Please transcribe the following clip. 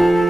thank you